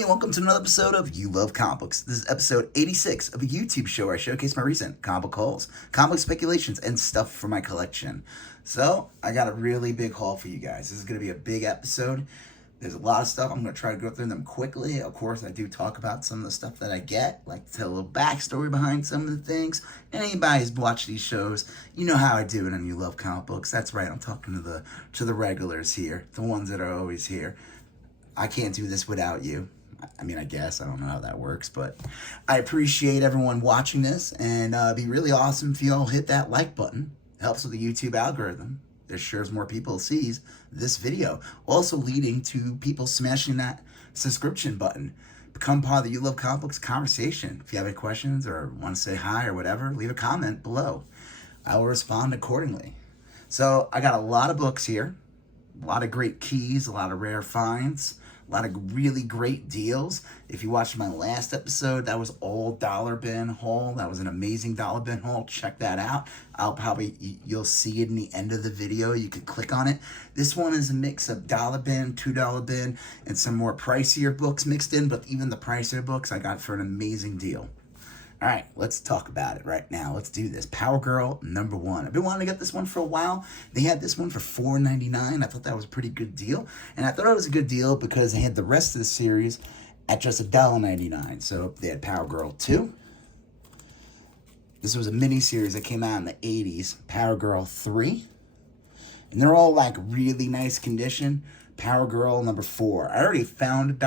Hey, and welcome to another episode of You Love Comic Books. This is episode 86 of a YouTube show where I showcase my recent comic book hauls, comic speculations, and stuff for my collection. So, I got a really big haul for you guys. This is going to be a big episode. There's a lot of stuff. I'm going to try to go through them quickly. Of course, I do talk about some of the stuff that I get, like tell a little backstory behind some of the things. And anybody who's watched these shows, you know how I do it on You Love Comic Books. That's right, I'm talking to the regulars here, the ones that are always here. I can't do this without you. I mean, I guess. I don't know how that works, but I appreciate everyone watching this, and it'd be really awesome if you all hit that like button. It helps with the YouTube algorithm. It assures more people sees this video, also leading to people smashing that subscription button. Become part of the You Love Comic Books conversation. If you have any questions or want to say hi or whatever, leave a comment below. I will respond accordingly. So I got a lot of books here, a lot of great keys, a lot of rare finds, a lot of really great deals. If you watched my last episode, that was all dollar bin haul. That was an amazing dollar bin haul. Check that out. You'll see it in the end of the video. You can click on it. This one is a mix of dollar bin, $2 bin, and some more pricier books mixed in, but even the pricier books I got for an amazing deal. All right, let's talk about it right now. Let's do this. Power Girl #1. I've been wanting to get this one for a while. They had this one for $4.99. I thought that was a pretty good deal. And I thought it was a good deal because they had the rest of the series at just $1.99. So they had Power Girl 2. This was a mini-series that came out in the 80s. Power Girl 3. And they're all like really nice condition. Power Girl #4. I already found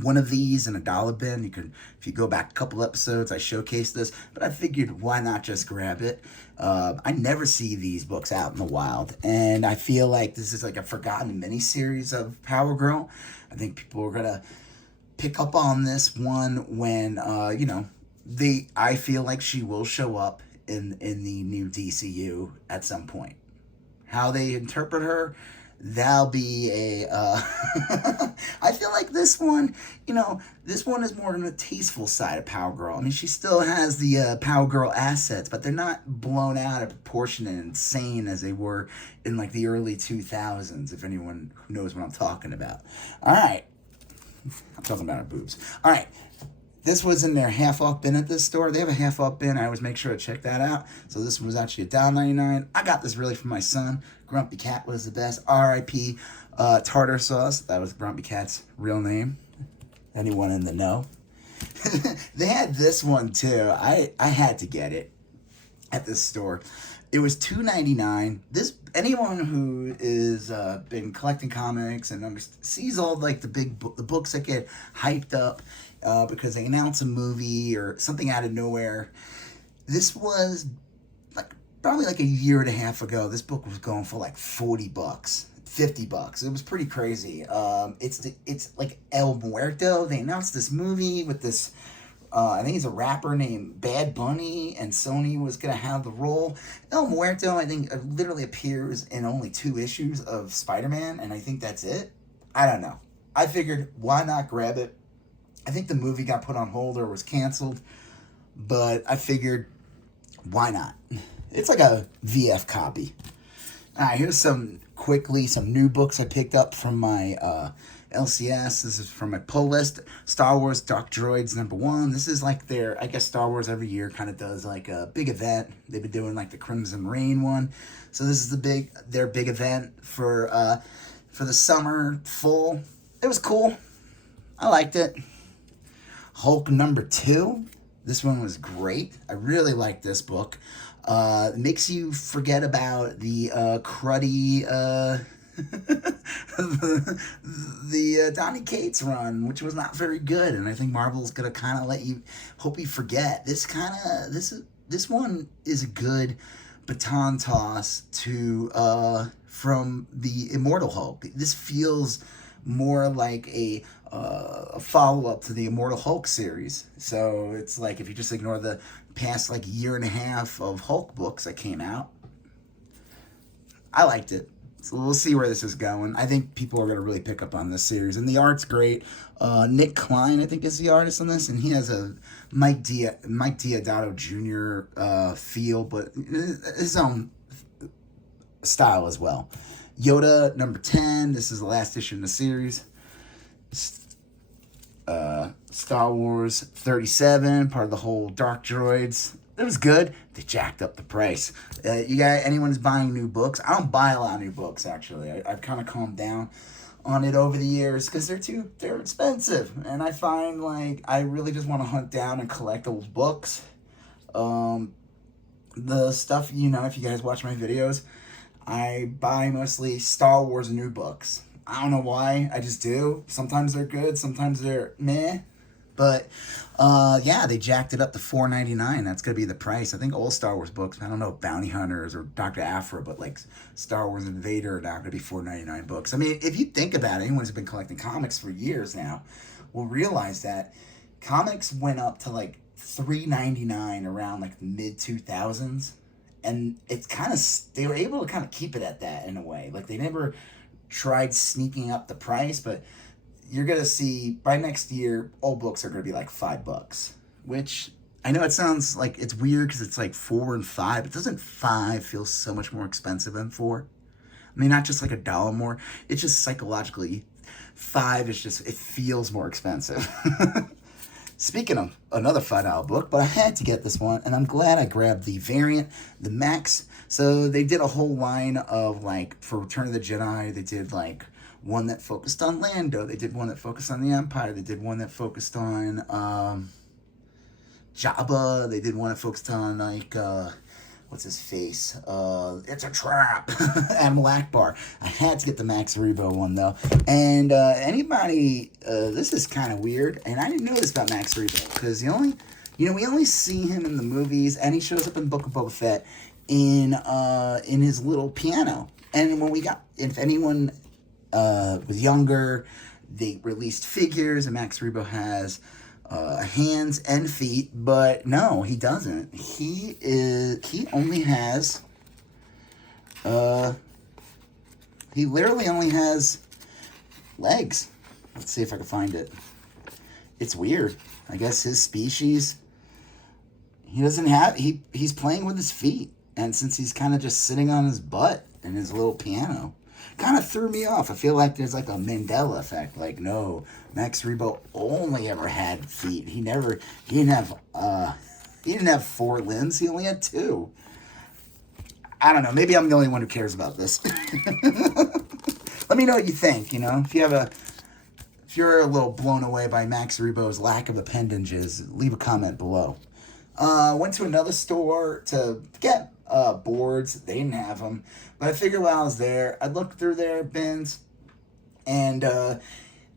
one of these in a dollar bin. You can, if you go back a couple episodes, I showcased this, but I figured why not just grab it. I never see these books out in the wild, and I feel like this is like a forgotten miniseries of Power Girl. I think people are gonna pick up on this one when I feel like she will show up in the new DCU at some point. How they interpret her, that'll be a I feel like this one is more on the tasteful side of Power Girl. I mean, she still has the Power Girl assets, but they're not blown out of proportion and insane as they were in like the early 2000s, if anyone knows what I'm talking about. All right, I'm talking about her boobs. All right, this was in their half-off bin at this store. They have a half-off bin. I always make sure to check that out. So this was actually $1.99. I got this really from my son. Grumpy Cat was the best. R.I.P. Tartar Sauce. That was Grumpy Cat's real name. Anyone in the know? They had this one too. I had to get it at this store. It was $2.99. Anyone who is been collecting comics and sees all like the books that get hyped up because they announce a movie or something out of nowhere. This was probably like a year and a half ago. This book was going for like $40, $50. It was pretty crazy. It's like El Muerto. They announced this movie with this. I think he's a rapper named Bad Bunny, and Sony was gonna have the role. El Muerto, I think, literally appears in only 2 issues of Spider-Man, and I think that's it. I don't know. I figured, why not grab it? I think the movie got put on hold or was canceled, but I figured, why not? It's like a VF copy. All right, here's some new books I picked up from my LCS. This is from my pull list. Star Wars Dark Droids #1. This is like I guess Star Wars every year kind of does like a big event. They've been doing like the Crimson Reign one. So this is their big event for the summer full. It was cool. I liked it. Hulk #2. This one was great. I really liked this book. It makes you forget about the cruddy the Donny Cates run, which was not very good, and I think Marvel's gonna kind of hope you forget. This one is a good baton toss to from the Immortal Hulk. This feels more like a follow-up to the Immortal Hulk series. So it's like, if you just ignore the past like year and a half of Hulk books that came out, I liked it. So we'll see where this is going. I think people are going to really pick up on this series. And the art's great. Nick Klein, I think, is the artist on this. And he has a Mike Deodato Jr. Feel, but his own style as well. Yoda #10. This is the last issue in the series. Star Wars 37, part of the whole Dark Droids. It was good. They jacked up the price. You got anyone's buying new books? I don't buy a lot of new books, actually. I've kind of calmed down on it over the years because they're expensive, and I find like I really just want to hunt down and collect old books. The stuff, if you guys watch my videos, I buy mostly Star Wars new books. I don't know why, I just do. Sometimes they're good, sometimes they're meh. But yeah, they jacked it up to $4.99. That's gonna be the price. I think all Star Wars books. I don't know if Bounty Hunters or Dr. Aphra, but like Star Wars and Vader are not gonna be $4.99 books. I mean, if you think about it, anyone who's been collecting comics for years now will realize that comics went up to like $3.99 around like the mid 2000s, and it's kind of they were able to kind of keep it at that in a way. Like they never tried sneaking up the price, but you're going to see by next year, all books are going to be like $5, which I know it sounds like it's weird because it's like 4 and 5. But doesn't 5 feel so much more expensive than 4? I mean, not just like $1 more. It's just psychologically, 5 is just, it feels more expensive. Speaking of another $5 book, but I had to get this one, and I'm glad I grabbed the variant, the Max. So they did a whole line of like, for Return of the Jedi, they did like one that focused on Lando. They did one that focused on the Empire. They did one that focused on Jabba. They did one that focused on like what's his face? It's a trap. Admiral Akbar. I had to get the Max Rebo one though. And anybody, this is kind of weird, and I didn't know this about Max Rebo because we only see him in the movies, and he shows up in Book of Boba Fett in his little piano. And when if anyone was younger, they released figures, and Max Rebo has hands and feet, but no, he doesn't. He only has he literally only has legs. Let's see if I can find it. It's weird. I guess his species, he doesn't have, he's playing with his feet, and since he's kind of just sitting on his butt in his little piano, kind of threw me off. I feel like there's like a Mandela effect. Like, no, Max Rebo only ever had feet. He didn't have 4 limbs. He only had 2. I don't know. Maybe I'm the only one who cares about this. Let me know what you think. If you're a little blown away by Max Rebo's lack of appendages, leave a comment below. Went to another store to get boards. They didn't have them, but I figured while I was there, I'd look through their bins, and I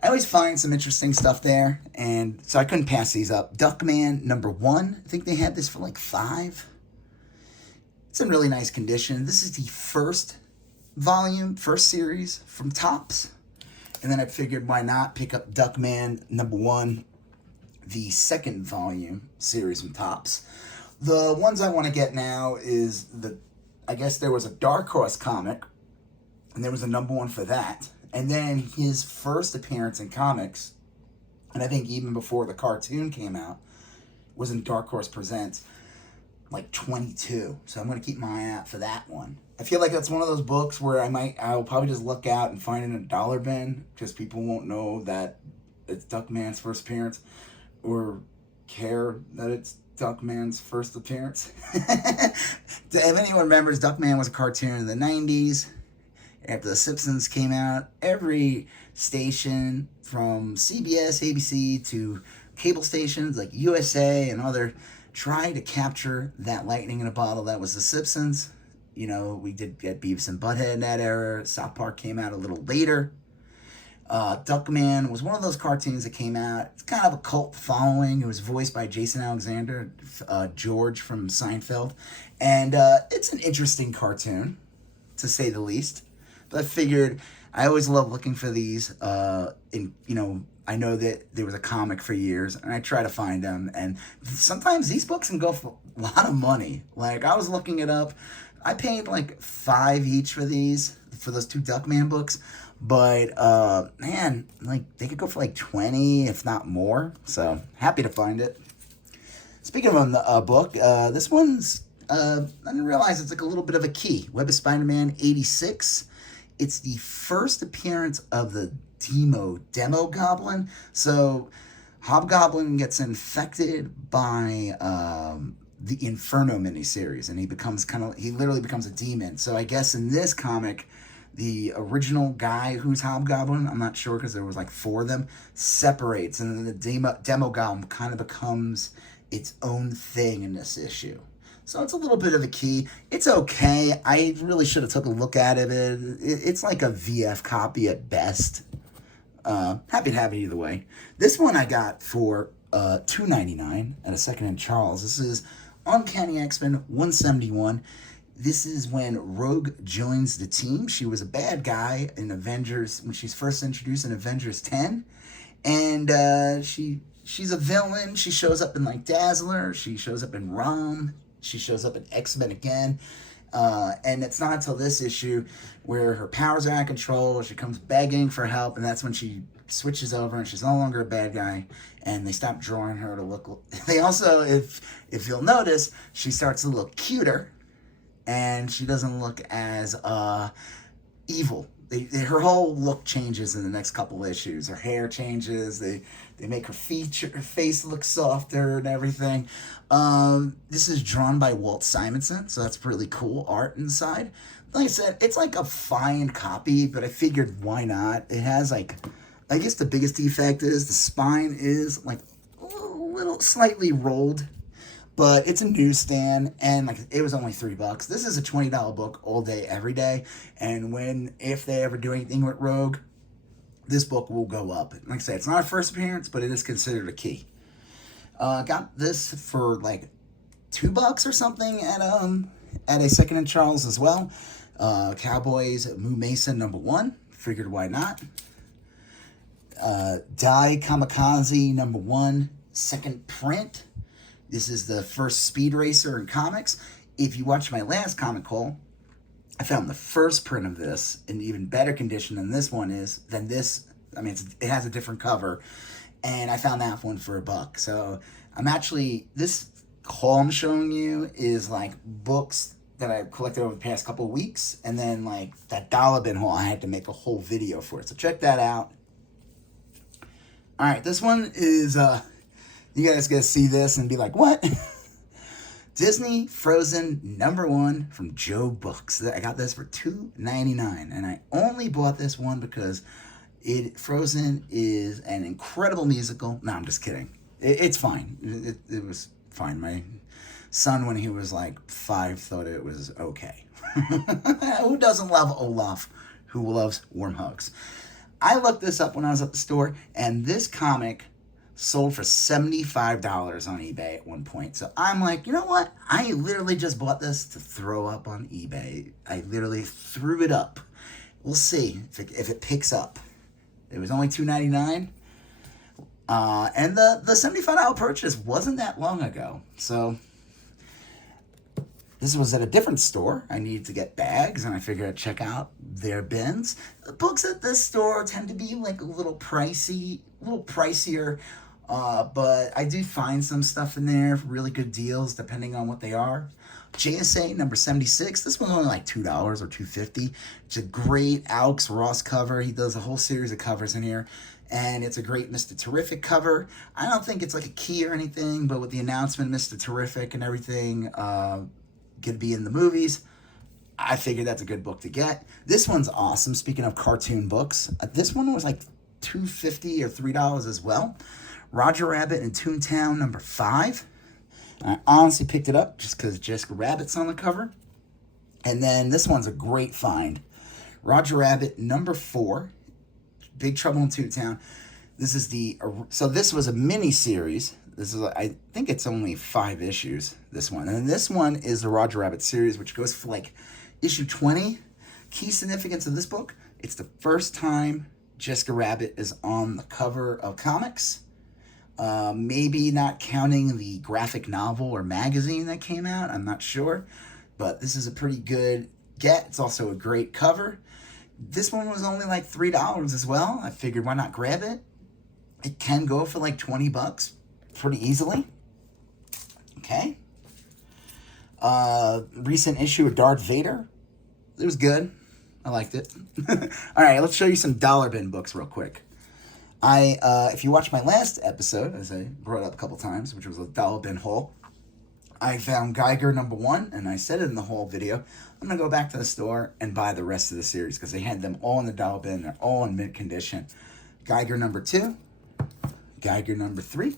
always find some interesting stuff there, and so I couldn't pass these up. Duckman #1, I think they had this for like $5. It's in really nice condition. This is the first series from Topps, and then I figured why not pick up Duckman #1, the second volume series from Topps. The ones I want to get now is I guess there was a Dark Horse comic, and there was a #1 for that. And then his first appearance in comics, and I think even before the cartoon came out, was in Dark Horse Presents, like 22. So I'm going to keep my eye out for that one. I feel like that's one of those books where I'll probably just look out and find it in a dollar bin, because people won't know that it's Duckman's first appearance, or care that it's Duckman's first appearance. If anyone remembers, Duckman was a cartoon in the 90s. After The Simpsons came out, every station from CBS, ABC to cable stations like USA and other tried to capture that lightning in a bottle that was The Simpsons. We did get Beavis and Butthead in that era. South Park came out a little later. Duckman was one of those cartoons that came out. It's kind of a cult following. It was voiced by Jason Alexander, George from Seinfeld. And it's an interesting cartoon, to say the least. But I figured I always love looking for these. I know that there was a comic for years, and I try to find them. And sometimes these books can go for a lot of money. Like, I was looking it up. I paid like $5 each for those 2 Duckman books. But, man, like, they could go for like 20, if not more. So, happy to find it. Speaking of a book, this one's, I didn't realize it's like a little bit of a key. Web of Spider-Man 86. It's the first appearance of the Demo Goblin. So, Hobgoblin gets infected by the Inferno miniseries, and he literally becomes a demon. So I guess in this comic, the original guy who's Hobgoblin, I'm not sure because there was like 4 of them, separates, and then the Demogorgon kind of becomes its own thing in this issue. So it's a little bit of a key. It's okay. I really should have took a look at it. It's like a VF copy at best. Happy to have it either way. This one I got for $2.99 at a secondhand Charles. This is Uncanny X-Men 171. This is when Rogue joins the team. She was a bad guy in Avengers when she's first introduced in Avengers 10, and she's a villain. She shows up in like Dazzler. She shows up in ROM. She shows up in X-Men again. And it's not until this issue where her powers are out of control. She comes begging for help, and that's when she switches over and she's no longer a bad guy, and they stop drawing her to look. They also, if you'll notice, she starts to look cuter, and she doesn't look as evil. Her whole look changes in the next couple issues. Her hair changes. They make her face look softer and everything. This is drawn by Walt Simonson, so that's really cool art inside. Like I said, it's like a fine copy, but I figured why not? It has like, I guess the biggest defect is the spine is like a little slightly rolled, but it's a newsstand, and like it was only $3. This is a $20 book all day, every day, and if they ever do anything with Rogue, this book will go up. Like I said, it's not a first appearance, but it is considered a key. Got this for like $2 or something at a secondhand Charles as well. Cowboys Moo Mason #1. Figured why not. Die Kamikaze #1, second print. This is the first speed racer in comics. If you watch my last comic haul, I found the first print of this in even better condition than this one is. It has a different cover, and I found that one for $1. So this haul I'm showing you is like books that I collected over the past couple of weeks, and then like that dollar bin haul, I had to make a whole video for it. So check that out. All right, this one is you guys gonna see this and be like, what? Disney Frozen #1 from Joe Books. I got this for $2.99, and I only bought this one because Frozen is an incredible musical. No, I'm just kidding. It's fine. It was fine. My son, when he was like 5, thought it was okay. Who doesn't love Olaf? Who loves warm hugs? I looked this up when I was at the store, and this comic sold for $75 on eBay at one point. So I'm like, you know what? I literally just bought this to throw up on eBay. I literally threw it up. We'll see if it picks up. It was only $2.99. And the $75 purchase wasn't that long ago. So this was at a different store. I needed to get bags, and I figured I'd check out their bins. The books at this store tend to be like a little pricier. But I do find some stuff in there for really good deals, depending on what they are. JSA #76. This one's only like $2 or $2.50. It's a great Alex Ross cover. He does a whole series of covers in here, and it's a great Mr. Terrific cover. I don't think it's like a key or anything, but with the announcement, Mr. Terrific and everything, gonna be in the movies, I figured that's a good book to get. This one's awesome. Speaking of cartoon books, this one was like $2.50 or $3 as well. Roger Rabbit in Toontown #5. I honestly picked it up just because Jessica Rabbit's on the cover. And then this one's a great find. Roger Rabbit #4. Big Trouble in Toontown. This was a mini series. I think it's only 5 issues, this one. And this one is the Roger Rabbit series, which goes for like issue 20. Key significance of this book, it's the first time Jessica Rabbit is on the cover of comics. Maybe not counting the graphic novel or magazine that came out, I'm not sure. But this is a pretty good get. It's also a great cover. This one was only like $3 as well. I figured why not grab it? It can go for like $20 pretty easily. Okay. Recent issue of Darth Vader. It was good. I liked it. All right, let's show you some dollar bin books real quick. If you watch my last episode, as I brought up a couple times, which was a dollar bin haul, I found Geiger #1, and I said it in the whole video. I'm going to go back to the store and buy the rest of the series because they had them all in the dollar bin. They're all in mint condition. Geiger #2, Geiger #3,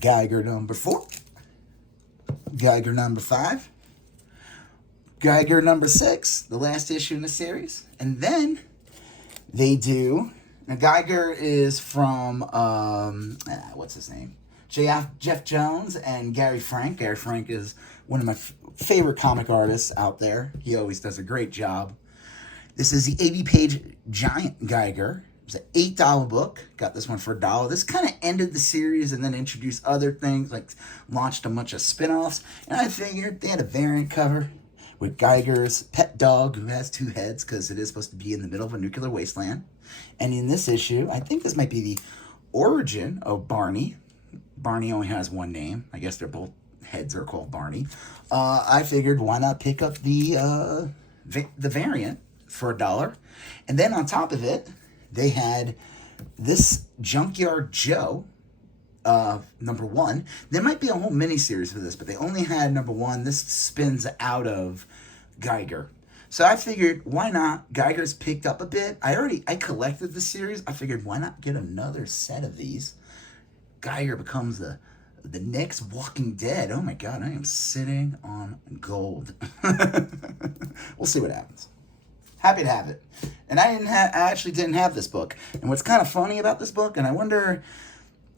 Geiger #4, Geiger #5, Geiger #6, the last issue in the series. And then they do... Now, Geiger is from, what's his name? Jeff Jones and Gary Frank. Gary Frank is one of my favorite comic artists out there. He always does a great job. This is the 80-page Giant Geiger. It's an $8 book. Got this one for $1. This kind of ended the series and then introduced other things, like launched a bunch of spin-offs. And I figured they had a variant cover with Geiger's pet dog who has 2 heads because it is supposed to be in the middle of a nuclear wasteland. And in this issue, I think this might be the origin of Barney. Barney only has one name. I guess they're both heads are called Barney. I figured why not pick up the variant for $1. And then on top of it, they had this Junkyard Joe #1. There might be a whole mini-series for this, but they only had #1. This spins out of Geiger. So I figured, why not? Geiger's picked up a bit. I collected the series. I figured, why not get another set of these? Geiger becomes the next Walking Dead. Oh my God, I am sitting on gold. We'll see what happens. Happy to have it. And I actually didn't have this book. And what's kind of funny about this book, and I wonder,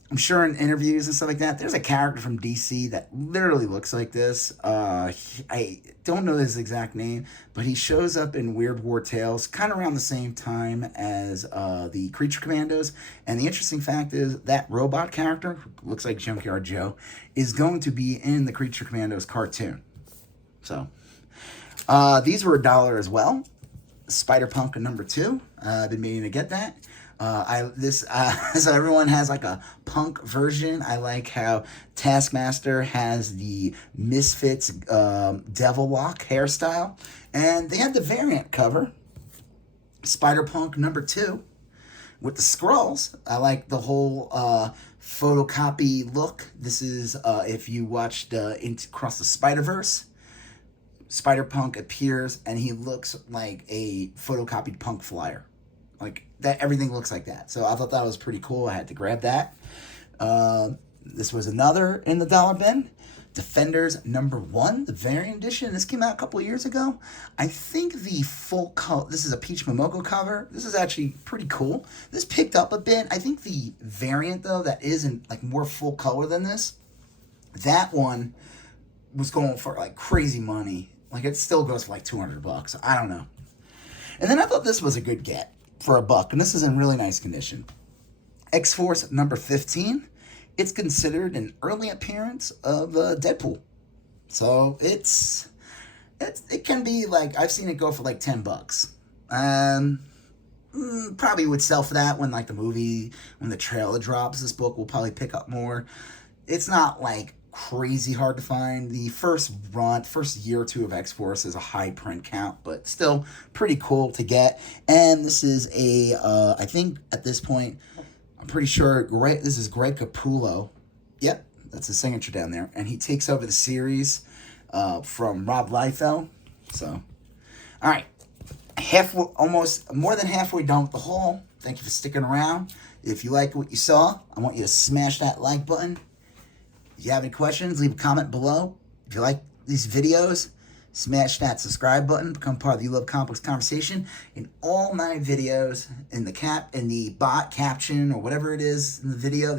I'm sure in interviews and stuff like that, there's a character from DC that literally looks like this. I don't know his exact name, but he shows up in Weird War Tales kind of around the same time as the Creature Commandos. And the interesting fact is that robot character, who looks like Junkyard Joe, is going to be in the Creature Commandos cartoon. So, these were $1 as well. Spider-Punk #2. I've been meaning to get that. So everyone has like a punk version. I like how Taskmaster has the Misfits Devil Lock hairstyle. And they had the variant cover, Spider-Punk #2, with the Skrulls. I like the whole photocopy look. This is, if you watched Across the Spider-Verse, Spider-Punk appears and he looks like a photocopied punk flyer. Like that, everything looks like that. So I thought that was pretty cool. I had to grab that. This was another in the dollar bin. Defenders #1, the variant edition. This came out a couple of years ago. I think the full color, this is a Peach Momoko cover. This is actually pretty cool. This picked up a bit. I think the variant though, that isn't like more full color than this, that one was going for like crazy money. Like it still goes for like $200. I don't know. And then I thought this was a good get for $1, and this is in really nice condition. X-Force #15. It's considered an early appearance of Deadpool. So it can be like, I've seen it go for like $10. Probably would sell for that when like when the trailer drops. This book will probably pick up more. It's not like crazy hard to find. The first year or two of X-Force is a high print count, but still pretty cool to get. And this is I think at this point, I'm pretty sure this is Greg Capullo. Yep, that's his signature down there. And he takes over the series from Rob Liefeld. So, all right. Almost more than halfway done with the haul. Thank you for sticking around. If you like what you saw, I want you to smash that like button. If you have any questions, leave a comment below. If you like these videos, smash that subscribe button. Become part of the You Love Comic Books conversation. In all my videos, in the bot caption or whatever it is in the video,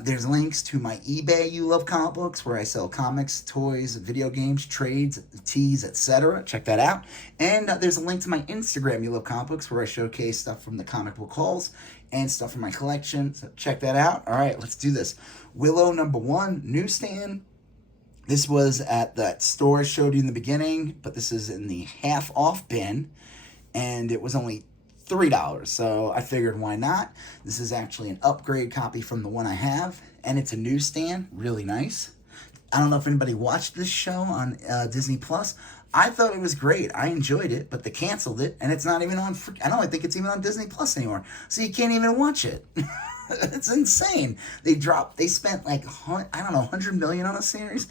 there's links to my eBay You Love Comic Books, where I sell comics, toys, video games, trades, teas, etc. Check that out. And there's a link to my Instagram You Love Comic Books, where I showcase stuff from the comic book hauls and stuff from my collection. So check that out. All right, let's do this. Willow #1 newsstand. This was at that store I showed you in the beginning, but this is in the half off bin, and it was only $3. So I figured, why not? This is actually an upgrade copy from the one I have, and it's a newsstand, really nice. I don't know if anybody watched this show on Disney Plus. I thought it was great. I enjoyed it, but they canceled it, and it's not even on. I don't think it's even on Disney Plus anymore, so you can't even watch it. It's insane. They spent like I don't know, 100 million on a series.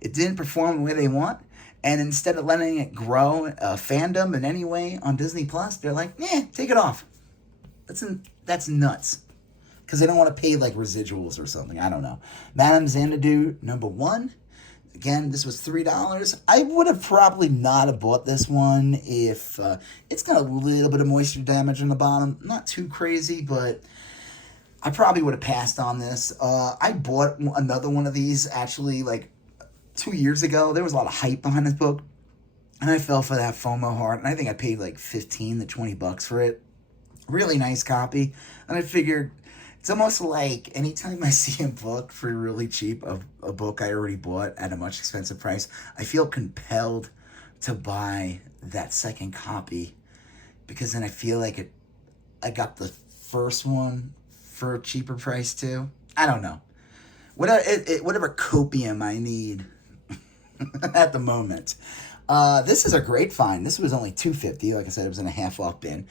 It didn't perform the way they want, and instead of letting it grow fandom in any way on Disney Plus, they're like, take it off. That's nuts. Because they don't want to pay like residuals or something. I don't know. Madame Xanadu #1. Again, this was $3. I would have probably not have bought this one if it's got a little bit of moisture damage on the bottom. Not too crazy, but I probably would have passed on this. I bought another one of these actually like 2 years ago. There was a lot of hype behind this book, and I fell for that FOMO hard, and I think I paid like $15 to $20 for it. Really nice copy, and I figured it's almost like anytime I see a book for really cheap, a book I already bought at a much expensive price, I feel compelled to buy that second copy, because then I feel like I got the first one for a cheaper price too. I don't know. Whatever copium I need at the moment. This is a great find. This was only $2.50. Like I said, it was in a half off bin.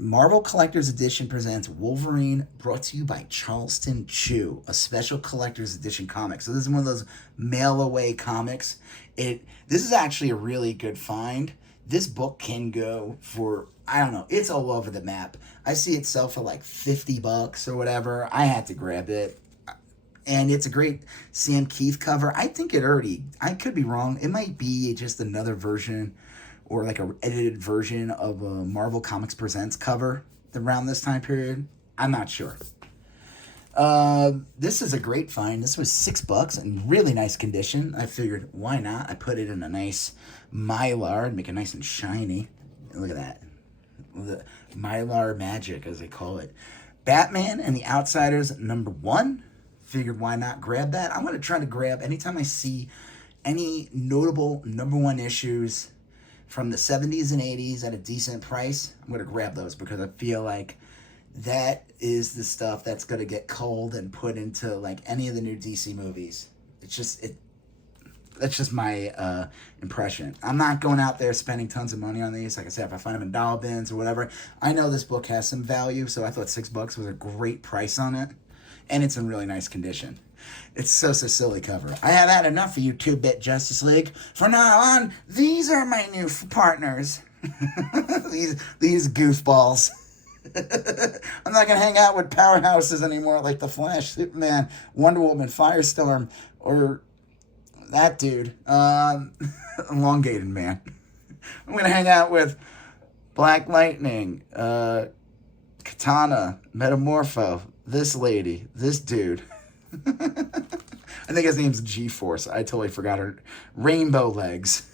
Marvel Collector's Edition presents Wolverine, brought to you by Charleston Chew, a special Collector's Edition comic. So this is one of those mail-away comics. This is actually a really good find. This book can go for, I don't know, it's all over the map. I see it sell for like $50 or whatever. I had to grab it. And it's a great Sam Keith cover. I think I could be wrong. It might be just another version or like a edited version of a Marvel Comics Presents cover around this time period. I'm not sure. This is a great find. This was $6 in really nice condition. I figured, why not? I put it in a nice Mylar and make it nice and shiny. Look at that. The Mylar magic, as they call it. Batman and the Outsiders #1. Figured, why not grab that? I'm going to try to grab, anytime I see any notable #1 issues from the 70s and 80s at a decent price, I'm going to grab those, because I feel like that is the stuff that's going to get culled and put into like any of the new DC movies. That's just my impression. I'm not going out there spending tons of money on these. Like I said, if I find them in dollar bins or whatever, I know this book has some value, so I thought $6 was a great price on it, and it's in really nice condition. It's so silly cover. I have had enough of you 2-bit Justice League. From now on, these are my new partners. these goofballs. I'm not going to hang out with powerhouses anymore like The Flash, Superman, Wonder Woman, Firestorm, or that dude. Elongated Man. I'm going to hang out with Black Lightning, Katana, Metamorpho, this lady, this dude. I think his name's G-Force. I totally forgot her. Rainbow Legs.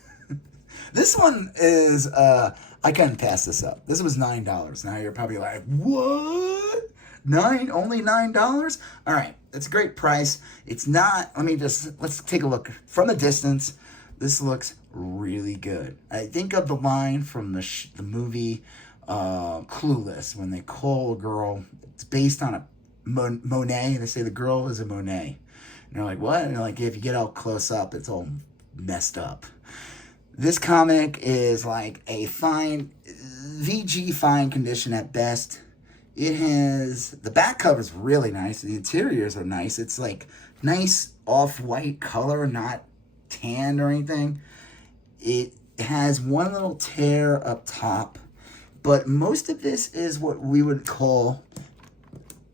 This one is, I couldn't pass this up. This was $9. Now you're probably like, what? Only $9? All right, that's a great price. It's not, let's take a look. From the distance, this looks really good. I think of the line from the movie Clueless, when they call a girl, it's based on a Monet. They say the girl is a Monet. And they're like, what? And they're like, if you get all close up, it's all messed up. This comic is like a VG fine condition at best. The back cover is really nice. The interiors are nice. It's like nice off-white color, not tan or anything. It has one little tear up top, but most of this is what we would call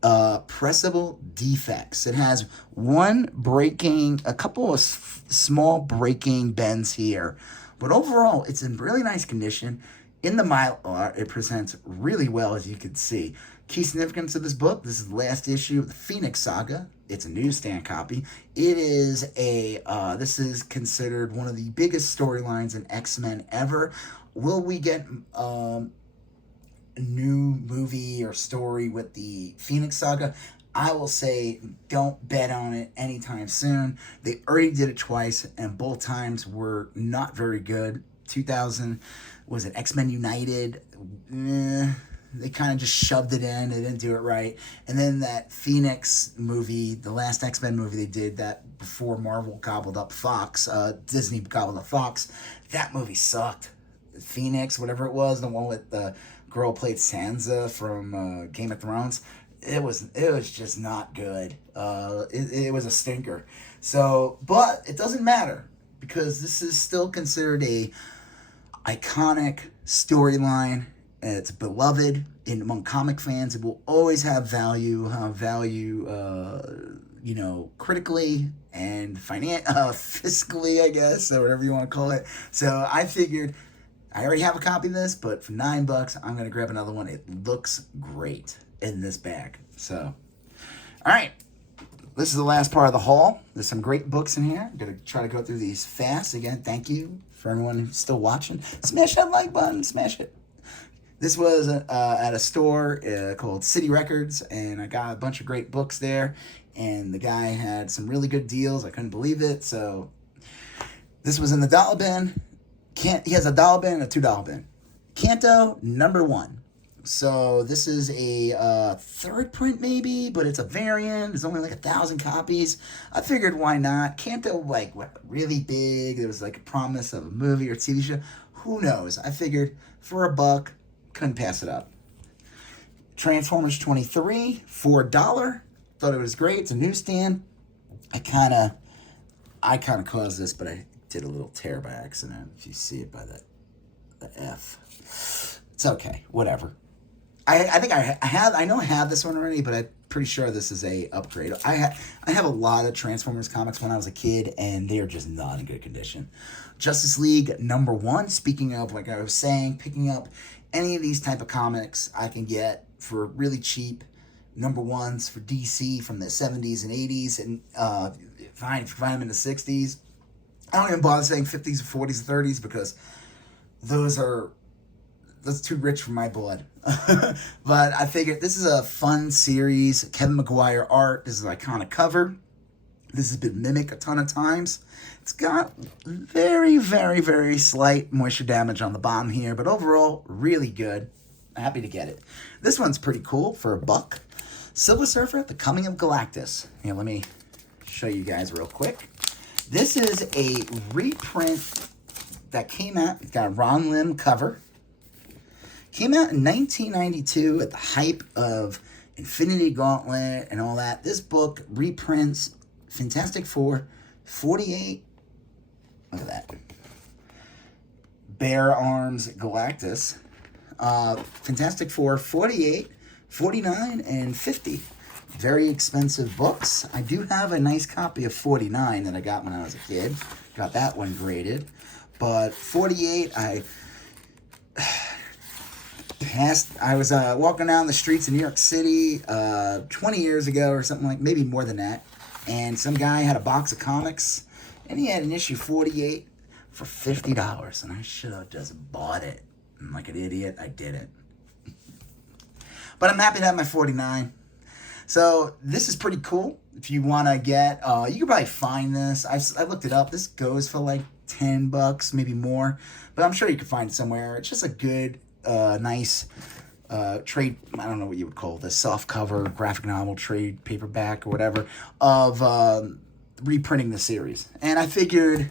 pressable defects. It has a couple of small breaking bends here, but overall it's in really nice condition. In the Mylar, it presents really well, as you can see. Key significance of this book: this is the last issue of the Phoenix Saga. It's a newsstand copy. This is considered one of the biggest storylines in X-Men ever. Will we get a new movie or story with the Phoenix Saga? I will say don't bet on it anytime soon. They already did it twice, and both times were not very good. 2000, was it X-Men United? They kind of just shoved it in. They didn't do it right. And then that Phoenix movie, the last X-Men movie they did, that before Marvel gobbled up Fox, Disney gobbled up Fox, that movie sucked. Phoenix, whatever it was, the one with the girl played Sansa from Game of Thrones. It was just not good. It was a stinker. So, but it doesn't matter because this is still considered a iconic storyline. It's beloved among comic fans. It will always have value, critically and fiscally, I guess, or whatever you want to call it. So I figured I already have a copy of this, but for $9, I'm going to grab another one. It looks great in this bag. So, all right. This is the last part of the haul. There's some great books in here. I'm going to try to go through these fast. Again, thank you for everyone who's still watching. Smash that like button. Smash it. This was at a store called City Records, and I got a bunch of great books there. And the guy had some really good deals. I couldn't believe it. So this was in the dollar bin. He has a dollar bin and a $2 bin. Canto #1. So this is a third print maybe, but it's a variant. There's only like 1,000 copies. I figured why not? Canto really big. There was like a promise of a movie or TV show. Who knows? I figured for $1, couldn't pass it up. Transformers 23, $4. Thought it was great. It's a newsstand. I kind of caused this, but I did a little tear by accident. If you see it by the F, it's okay. Whatever. I think I know I have this one already, but I'm pretty sure this is a upgrade. I have a lot of Transformers comics when I was a kid, and they are just not in good condition. Justice League #1. Speaking of, like I was saying, picking up any of these type of comics I can get for really cheap. #1s for DC from the 70s and 80s, and find them in the 60s. I don't even bother saying 50s, 40s, 30s because that's too rich for my blood. But I figured this is a fun series. Kevin Maguire art. This is an iconic cover. This has been mimicked a ton of times. It's got very, very, very slight moisture damage on the bottom here, but overall, really good. Happy to get it. This one's pretty cool for $1. Silver Surfer, The Coming of Galactus. Here, let me show you guys real quick. This is a reprint that came out. It's got a Ron Lim cover. Came out in 1992 at the hype of Infinity Gauntlet and all that. This book reprints Fantastic Four 48. Look at that. Bare Arms Galactus. Fantastic Four 48, 49, and 50. Very expensive books. I do have a nice copy of 49 that I got when I was a kid. Got that one graded. But 48, I was walking down the streets of New York City 20 years ago or something, like maybe more than that. And some guy had a box of comics, and he had an issue 48 for $50. And I should have just bought it. And like an idiot, I didn't. But I'm happy to have my 49. So this is pretty cool. If you want to get, you can probably find this. I looked it up. This goes for like $10, maybe more. But I'm sure you can find it somewhere. It's just a good, nice trade, I don't know what you would call this, soft cover, graphic novel, trade paperback, or whatever, of reprinting the series. And I figured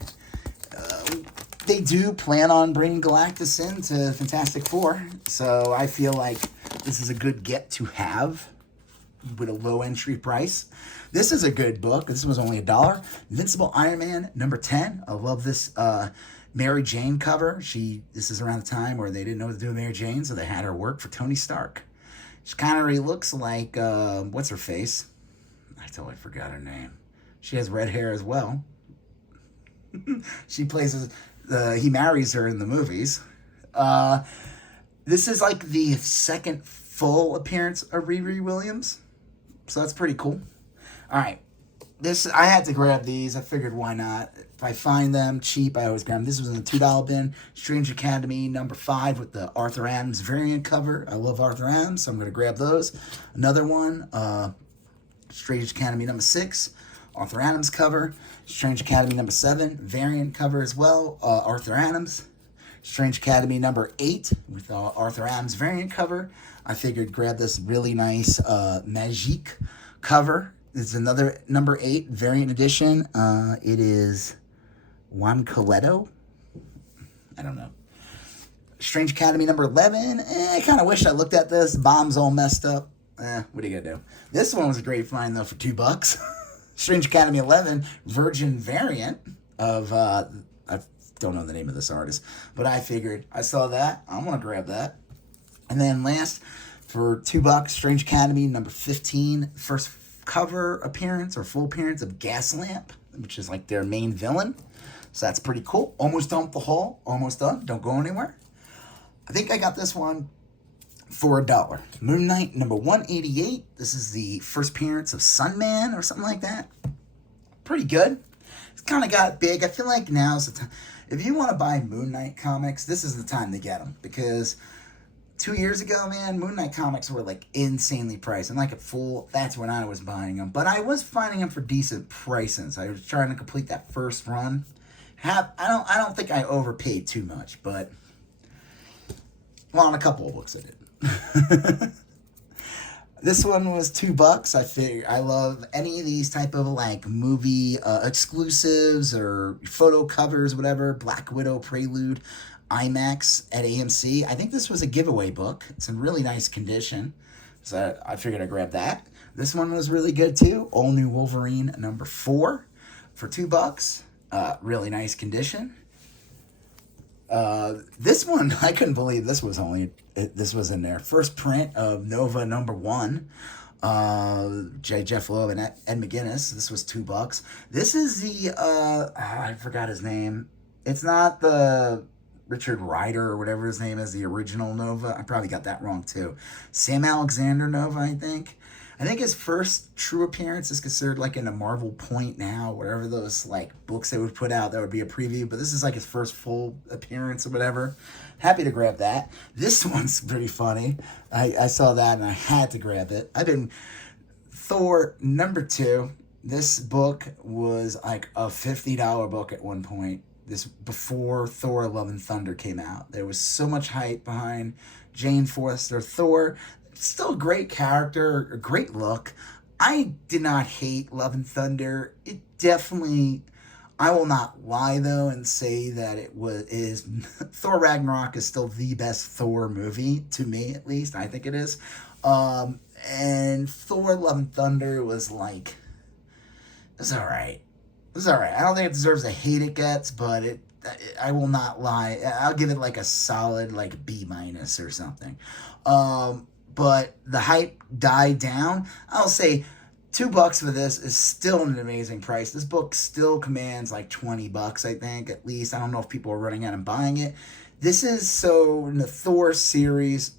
they do plan on bringing Galactus into Fantastic Four. So I feel like this is a good get to have with a low entry price. This is a good book. This was only $1. Invincible Iron Man #10. I love this Mary Jane cover. This is around the time where they didn't know what to do with Mary Jane, so they had her work for Tony Stark. She kind of really looks like, what's her face? I totally forgot her name. She has red hair as well. She plays, he marries her in the movies. This is like the second full appearance of Riri Williams. So that's pretty cool. All right. I had to grab these. I figured why not? If I find them cheap, I always grab them. This was in the $2 bin. Strange Academy #5 with the Arthur Adams variant cover. I love Arthur Adams, so I'm going to grab those. Another one, Strange Academy #6, Arthur Adams cover. Strange Academy #7, variant cover as well, Arthur Adams. Strange Academy #8 with Arthur Adams variant cover. I figured grab this really nice Magique cover. It's another number 8 variant edition. It is Juan Coletto. I don't know. Strange Academy number 11. I kind of wish I looked at this. Bomb's all messed up. What are you gonna do? This one was a great find though for $2. Strange Academy 11 Virgin variant of I don't know the name of this artist, but I figured I saw that. I'm gonna grab that. And then last for $2, Strange Academy number 15, first cover appearance or full appearance of Gaslamp, which is like their main villain. So that's pretty cool. Almost done with the haul. Almost done. Don't go anywhere. I think I got this one for $1. Moon Knight number 188. This is the first appearance of Sunman or something like that. Pretty good. It's kind of got big. I feel like now's the time. If you want to buy Moon Knight comics, this is the time to get them. Because 2 years ago, man, Moon Knight comics were like insanely priced. And like a fool, that's when I was buying them. But I was finding them for decent prices. I was trying to complete that first run. I don't think I overpaid too much, but well, on a couple of books I did. This one was $2. I figure I love any of these type of like movie exclusives or photo covers, whatever. Black Widow Prelude, IMAX at AMC. I think this was a giveaway book. It's in really nice condition, so I figured I'd grab that. This one was really good too. All New Wolverine number 4 for $2. Really nice condition. This one, I couldn't believe this was in there. First print of Nova number 1. Jeff Loeb and Ed McGuinness. This was $2. This is the, I forgot his name. It's not the Richard Rider or whatever his name is, the original Nova. I probably got that wrong too. Sam Alexander Nova, I think. I think his first true appearance is considered like in a Marvel Point now, whatever those like books they would put out, that would be a preview. But this is like his first full appearance or whatever. Happy to grab that. This one's pretty funny. I saw that and I had to grab it. Thor number 2. This book was like a $50 book at one point. This before Thor Love and Thunder came out. There was so much hype behind Jane Foster Thor. Still a great character, a great look. I did not hate Love and Thunder. It definitely, I will not lie though and say that Thor Ragnarok is still the best Thor movie, to me at least. I think it is. And Thor Love and Thunder was like, it was alright. It was alright. I don't think it deserves the hate it gets, but I will not lie. I'll give it like a solid like B- or something. But the hype died down. I'll say $2 for this is still an amazing price. This book still commands like $20, I think, at least. I don't know if people are running out and buying it. This is so in the Thor series,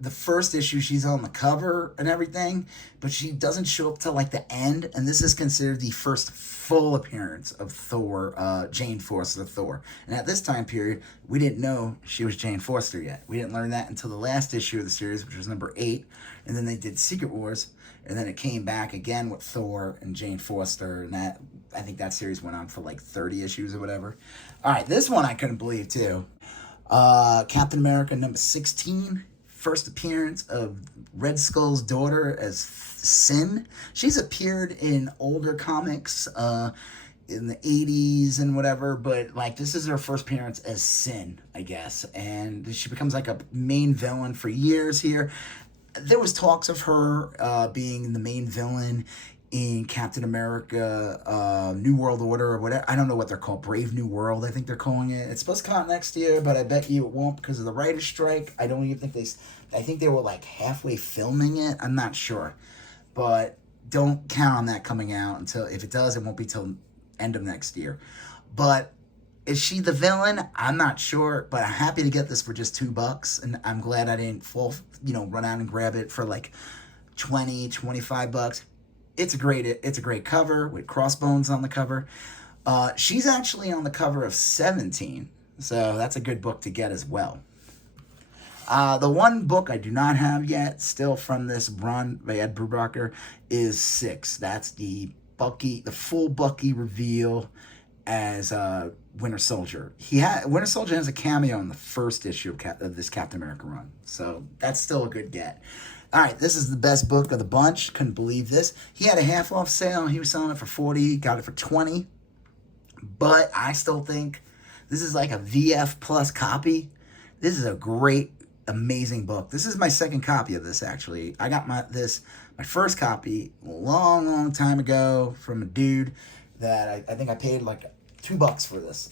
the first issue, she's on the cover and everything, but she doesn't show up till like the end, and this is considered the first full appearance of Thor, Jane Foster Thor. And at this time period, we didn't know she was Jane Foster yet. We didn't learn that until the last issue of the series, which was number 8, and then they did Secret Wars, and then it came back again with Thor and Jane Foster, and that, I think that series went on for like 30 issues or whatever. All right, this one I couldn't believe too. Captain America number 16. First appearance of Red Skull's daughter as Sin. She's appeared in older comics in the 80s and whatever, but like this is her first appearance as Sin, I guess. And she becomes like a main villain for years here. There was talks of her being the main villain in Captain America, New World Order, or whatever. I don't know what they're called. Brave New World, I think they're calling it. It's supposed to come out next year, but I bet you it won't because of the writer's strike. I don't even think I think they were like halfway filming it. I'm not sure. But don't count on that coming out until, if it does, it won't be till end of next year. But is she the villain? I'm not sure, but I'm happy to get this for just $2, and I'm glad I didn't run out and grab it for like $20-$25. It's a great cover with Crossbones on the cover. She's actually on the cover of 17, so that's a good book to get as well. The one book I do not have yet, still from this run by Ed Brubaker, is 6. That's the full Bucky reveal as Winter Soldier. Winter Soldier has a cameo in the first issue of this Captain America run, so that's still a good get. All right, this is the best book of the bunch. Couldn't believe this. He had a half off sale. He was selling it for 40, got it for 20. But I still think this is like a VF plus copy. This is a great, amazing book. This is my second copy of this, actually. I got my first copy a long time ago from a dude that I think I paid like $2 for this.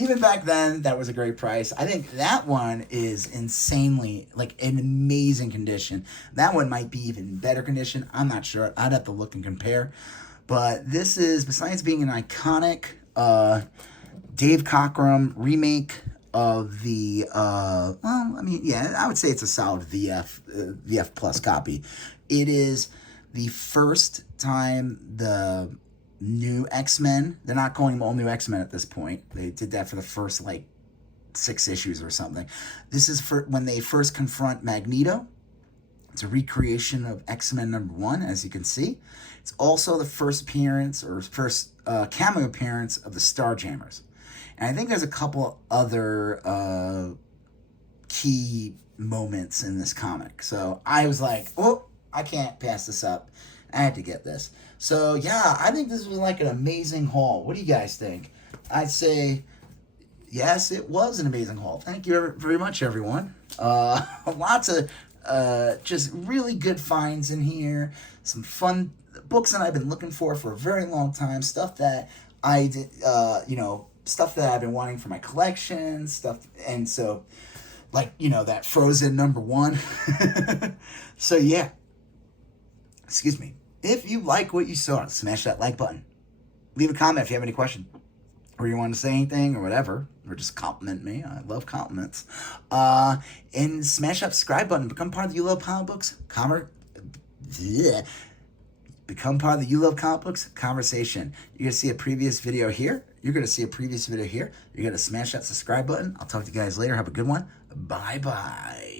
Even back then, that was a great price. I think that one is insanely, like, in amazing condition. That one might be even better condition. I'm not sure. I'd have to look and compare. But this is, besides being an iconic Dave Cockrum remake of the, well, I mean, yeah, I would say it's a solid VF plus copy. It is the first time the new X-Men, they're not calling them all new X-Men at this point. They did that for the first, like, 6 issues or something. This is for when they first confront Magneto. It's a recreation of X-Men #1, as you can see. It's also the first appearance, or first cameo appearance of the Starjammers. And I think there's a couple other key moments in this comic. So I was like, oh, I can't pass this up. I had to get this. So yeah, I think this was like an amazing haul. What do you guys think? I'd say, yes, it was an amazing haul. Thank you very much, everyone. Lots of just really good finds in here. Some fun books that I've been looking for a very long time. Stuff that I did, stuff that I've been wanting for my collection. Stuff, and so, like, that Frozen #1. So yeah. Excuse me. If you like what you saw, smash that like button. Leave a comment if you have any question, or you want to say anything, or whatever, or just compliment me. I love compliments. And smash that subscribe button. Become part of the You Love Comic Books Become part of the You Love Comic Books conversation. You're going to see a previous video here. You're going to see a previous video here. You're going to smash that subscribe button. I'll talk to you guys later. Have a good one. Bye-bye.